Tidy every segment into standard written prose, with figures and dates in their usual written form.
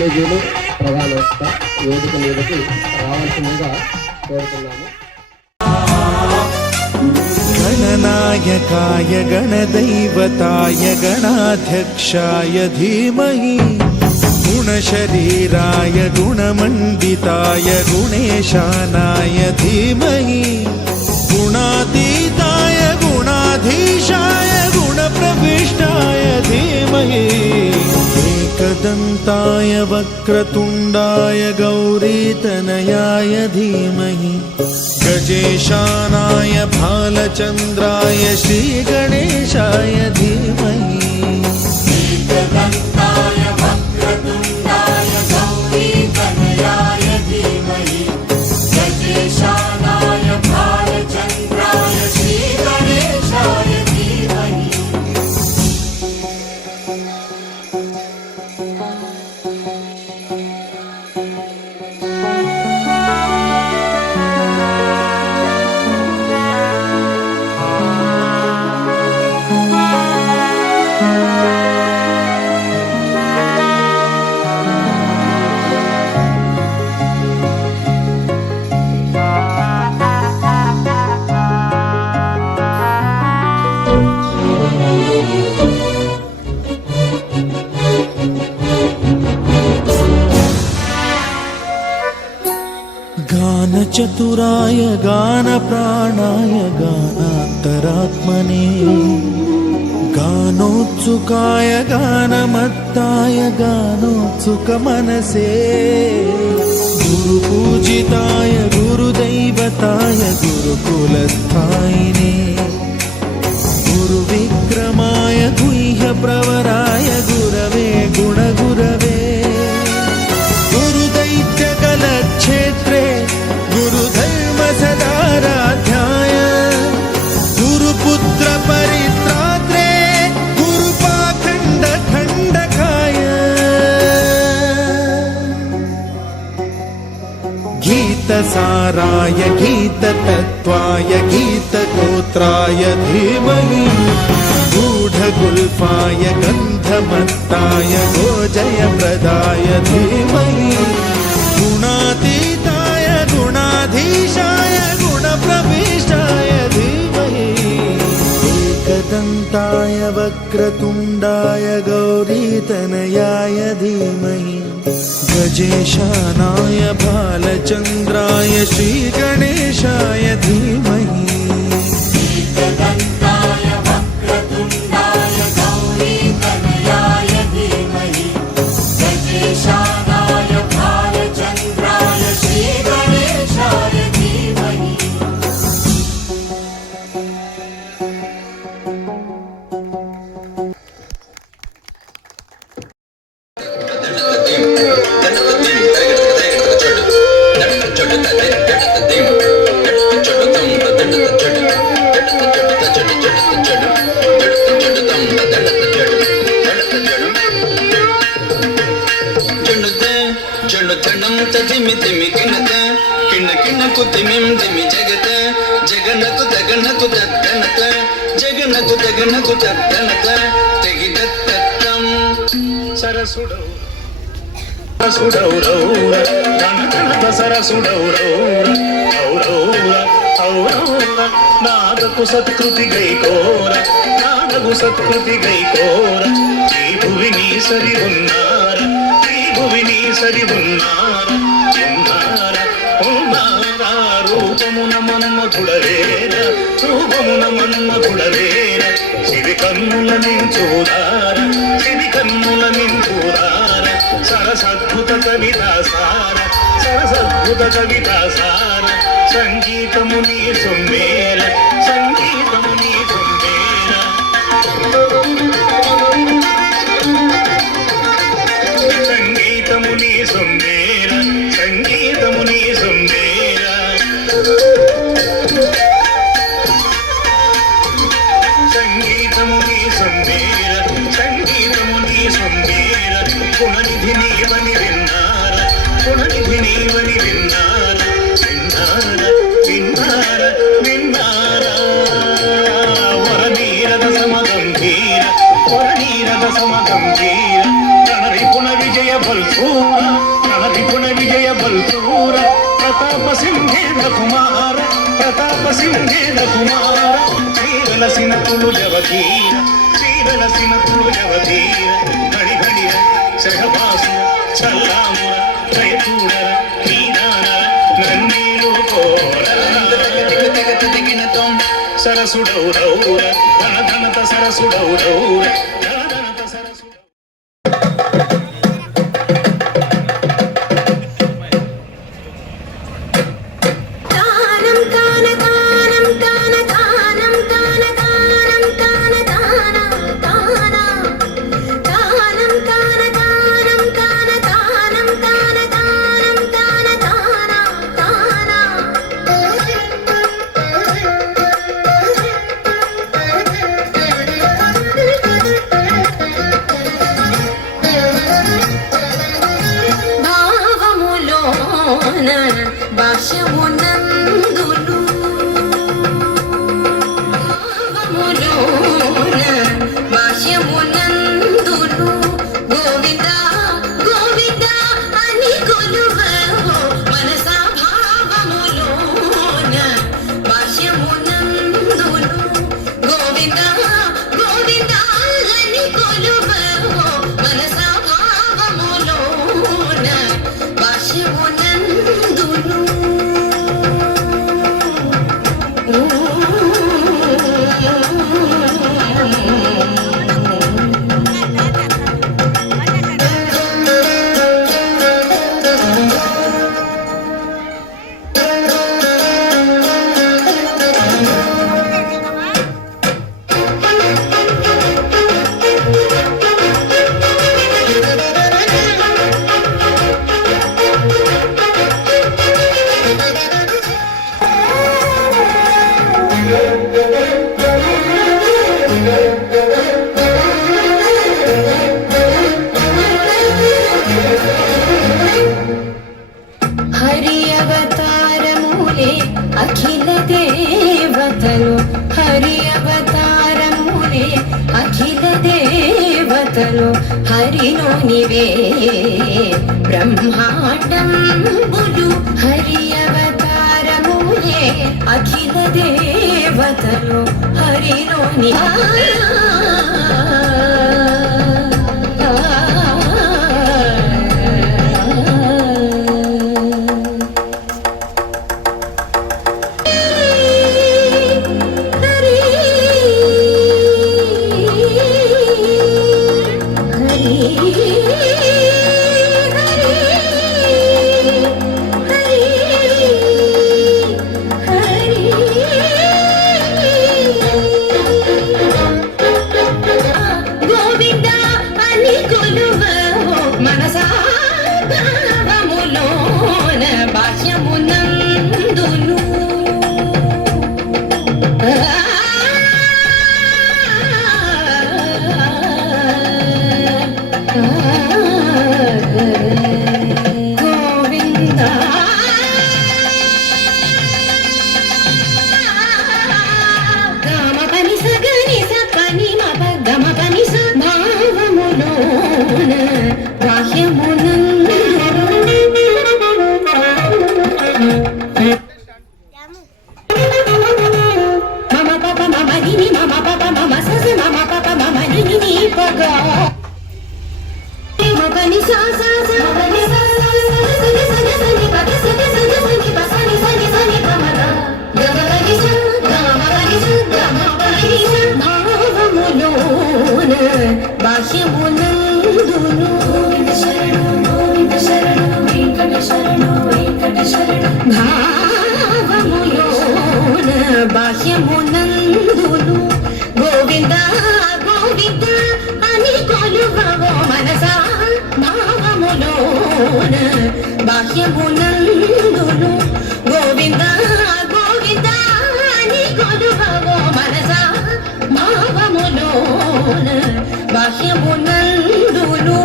స్వామీజీలు ప్రధాన వేదిక మీదకి రావాల్సిందిగా కోరుతున్నాము. गणनायकाय गणदैवताय गणाध्यक्षाय धीमहि गुणशरीराय गुणमण्डिताय गुणेशानाय धीमहि गुणातीताय गुणाधीशाय गुणप्रविष्टाय धीमहि एकदन्ताय वक्रतुण्डाय गौरीतनयाय धीमहि गजेशानाय भालचन्द्राय श्रीगणेशाय धीमहि एकदन्ताय वक्रतुण्डाय गौरीतनयाय धीमहि गजेशानाय भालचन्द्राय श्रीगणेशाय धीमहि गानचतुराय गानप्राणाय गानान्तरात्मने गानोत्सुकाय गानमत्ताय गानोत्सुकमनसे गुरुपूजिताय गुरुदैवताय गुरुकुलस्थायिने गुरुविक्रमाय गुह्यप्रवराय गुरवे गुणगुरवे गुरुदैत्यकलक्षेत्रे गुरुधर्मसदाराध्याय गुरुपुत्र परित्रात्रे गुरुपाखण्डखण्डकाय गीतसाराय गीततत्त्वाय गीतगोत्राय धीमहि गूढगुल्फाय गन्धमत्ताय गोजयप्रदाय धीमहि गुणातीताय गुणाधीशाय गुणप्रविष्टाय धीमहि एकदन्ताय वक्रतुण्डाय गौरीतनयाय धीमहि गजेशानाय भालचन्द्राय श्रीगणेशाय धीमहि एकदन्ताय वक्रतुण्डाय गौरीतनयाय धीमहि गजेशानाय भालचन्द्राय श्रीगणेशाय धीमहि జగన్నకు తగనకు తగ్గనక జగన్నకు తగనకు తగ్గనక తెగిదత్తం సరసుడౌ సరసుడౌరౌర గణగణత సరసుడౌరౌర ఔరౌర ఔరౌర నాగకు సత్కృతి గైకోర నాగకు సత్కృతి గైకోర ఈ భువిని సరి ఉన్నార ఈ భువిని సరి ఉన్నార ఉన్నార ఉన్నారా రూపమున మన్మధుడవేర రూపమున మన్మధుడవేర శివి కన్నుల నించూదార శివి కన్నుల నించూదార సరసద్భుత కవితాసార సరసద్భుత కవితాసార సంగీతము నీ సొమ్మేర సంగీతము నీ సొమ్మేర సంగీతము నీ సొమ్మేర సంగీతము నీ సొమ్మేర సంగీతము నీ సొమ్మేర సంగీతము నీ సొమ్మేర గుణనిధి నీవని విన్నార గుణనిధి నీవని విన్నార విన్నార విన్నార విన్నార వరనీరద సమగంభీర వరనీరద సమగంభీర రణరిపుణ విజయ బల్సూర సింగేల కుమార శ్రీవలసిన తులుజవధీర శ్రీవలసిన తులుజవధీర గడి గడియ సహవాసుర చల్లాముర దయచూడర నీదానర నన్నేలు కోర సరసుడౌరౌర ధన ధనత సరసుడౌరౌర ధన ధనత సరసుడ తానం తాన తానం తాన తానం తాన తానం తాన తాన తాన తానం తాన తానం తాన తానం తాన తానం తాన తాన భావములోన భాష్యమునందును భావములోన భాష్యమునందును గోవింద గోవింద అని కొలువవో మనసా భావములోన భాష్యమునందును గోవింద గోవింద అని కొలువవో మనసా భావములోన భాష్యమునందును హరి అవతారములే అఖిల దేవతలు హరి అవతారములే అఖిల దేవతలు హరిలోనివే బ్రహ్మాండంబులు హరి అవతారములే అఖిల దేవతలు హరిలోని గోవింద అని కొలువవో మనసా భావములోన భాష్యమునందును గోవింద గమ పని సగని సపని మప గమ పని స భావములోన బాహ్యమునందు మమ పప మమ నిని మమ పప మమ సస మమ పప మమ నిని ని పగ మపని సా సా సా మపని సా సా సని సని సని పగ సని సని సని ప సని సని సని పమద గమపని సా గమపని సా గమపని సా భావములోన బాహ్యమునందును గోవింద శరణు వెంకట శరణు భావములోన బాహ్యమునందును గోవింద గోవింద అని కొలువవో మనసా భావములోన బాహ్యమునందును గోవింద గోవింద అని కొలువవో మనసా భావములోన బాహ్యమునందును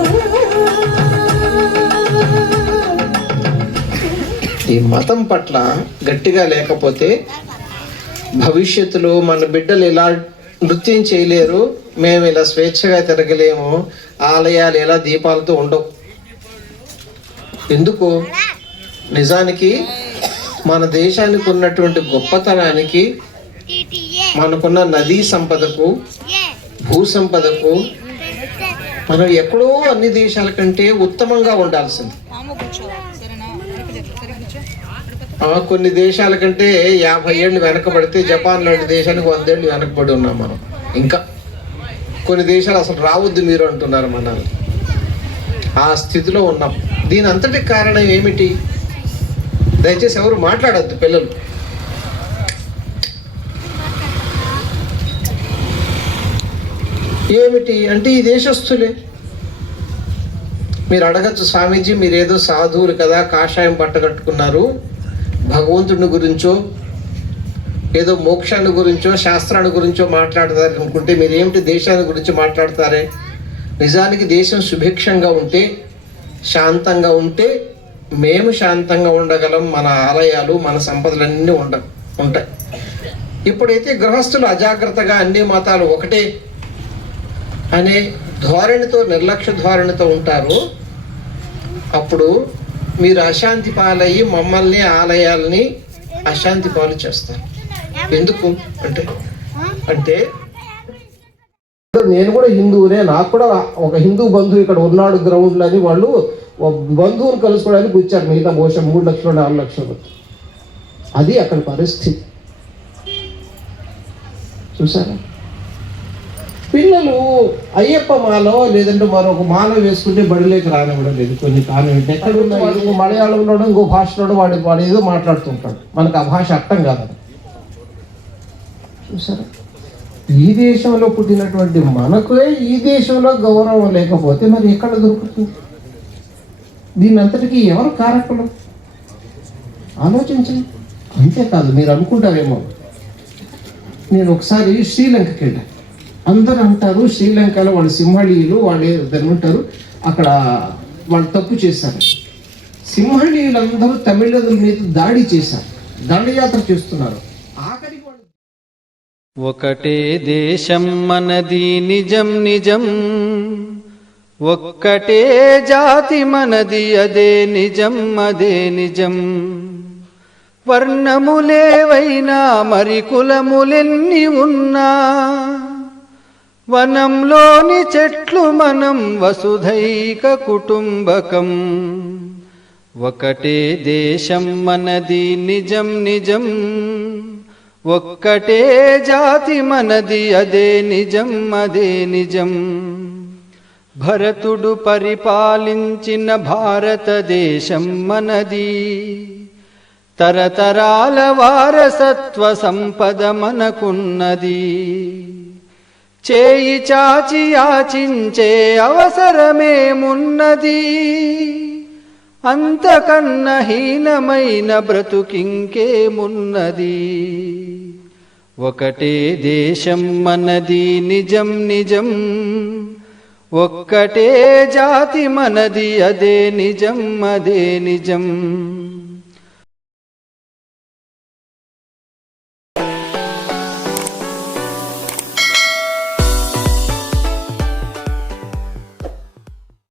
ఈ మతం పట్ల గట్టిగా లేకపోతే భవిష్యత్తులో మన బిడ్డలు ఇలా నృత్యం చేయలేరు, మేము ఇలా స్వేచ్ఛగా తిరగలేము, ఆలయాలు ఎలా దీపాలతో ఉండవు. ఎందుకు? నిజానికి మన దేశానికి ఉన్నటువంటి గొప్పతనానికి, మనకున్న నదీ సంపదకు, భూ సంపదకు మనం ఎక్కడో అన్ని దేశాల కంటే ఉత్తమంగా ఉండాల్సింది. కొన్ని దేశాల కంటే 50 ఏళ్ళు వెనకబడితే జపాన్ లాంటి దేశానికి 100 ఏళ్ళు వెనకబడి ఉన్నాం మనం. ఇంకా కొన్ని దేశాలు అసలు రావద్దు మీరు అంటున్నారు మనల్ని. ఆ స్థితిలో ఉన్నాం. దీని అంతటి కారణం ఏమిటి? దయచేసి ఎవరు మాట్లాడద్దు పిల్లలు. ఏమిటి అంటే ఈ దేశస్తులే. మీరు అడగచ్చు, స్వామీజీ మీరేదో సాధువులు కదా, కాషాయం బట్ట కట్టుకున్నారు, భగవంతుడి గురించో ఏదో మోక్షాన్ని గురించో శాస్త్రాన్ని గురించో మాట్లాడతారు అనుకుంటే మీరేమిటి దేశాన్ని గురించి మాట్లాడతారే? నిజానికి దేశం సుభిక్షంగా ఉంటే, శాంతంగా ఉంటే మేము శాంతంగా ఉండగలం. మన ఆలయాలు, మన సంపదలన్నీ ఉంటాయి. ఇప్పుడైతే గృహస్థులు అజాగ్రత్తగా అన్ని మతాలు ఒకటే అనే ధోరణితో, నిర్లక్ష్య ధోరణితో ఉంటారు. అప్పుడు మీరు అశాంతి పాలయ్యి మమ్మల్ని, ఆలయాల్ని అశాంతి పాలు చేస్తారు. ఎందుకు అంటే నేను కూడా హిందువునే, నాకు కూడా ఒక హిందూ బంధువు ఇక్కడ ఉన్నాడు గ్రౌండ్లో అని వాళ్ళు బంధువుని కలుసుకోవడానికి వచ్చారు. మిగతా బహుశా 3 లక్షలు 4 లక్షలు. అది అక్కడ పరిస్థితి. చూసారా? పిల్లలు అయ్యప్ప మాలో లేదంటే మరొక మాల వేసుకుంటే బడిలోకి రానివ్వడం లేదు. కొన్ని కానివ్వండి ఎక్కడున్నా వాడు మలయాళంలోనో ఇంకో భాషలోనో వాడు ఏదో మాట్లాడుతుంటాడు. మనకు ఆ భాష అర్థం కాదు. చూసారా? ఈ దేశంలో పుట్టినటువంటి మనకే ఈ దేశంలో గౌరవం లేకపోతే మరి ఎక్కడ దొరుకుతుంది? దీని అంతటికీ ఎవరు కారకులు ఆలోచించండి. అంతేకాదు, మీరు అనుకుంటారేమో, నేను ఒకసారి శ్రీలంకకి వెళ్ళాను. అందరూ అంటారు శ్రీలంకలో వాళ్ళు సింహళీయులు, వాళ్ళు ఉంటారు అక్కడ, వాళ్ళు తప్పు చేశారు. సింహళీయులందరూ తమిళుల మీద దాడి చేశారు, దండయాత్ర చేస్తున్నారు. ఆఖరికి ఒకటే దేశం మనది నిజం నిజం, ఒక్కటే జాతి మనది అదే నిజం అదే నిజం. వర్ణములేవైనా మరి కులములెన్ని ఉన్నా, వనంలోని చెట్లు మనం వసుధైక కుటుంబకం. ఒకటే దేశం మనది నిజం నిజం, ఒక్కటే జాతి మనది అదే నిజం అదే నిజం. భరతుడు పరిపాలించిన భారతదేశం మనది, తరతరాల వారసత్వ సంపద మనకున్నది. చేయి చాచి యాచించే అవసరమేమున్నది, అంతకన్న హీనమైన బ్రతుకింకేమున్నది. ఒకటే దేశం మనది నిజం నిజం, ఒక్కటే జాతి మనది అదే నిజం అదే నిజం.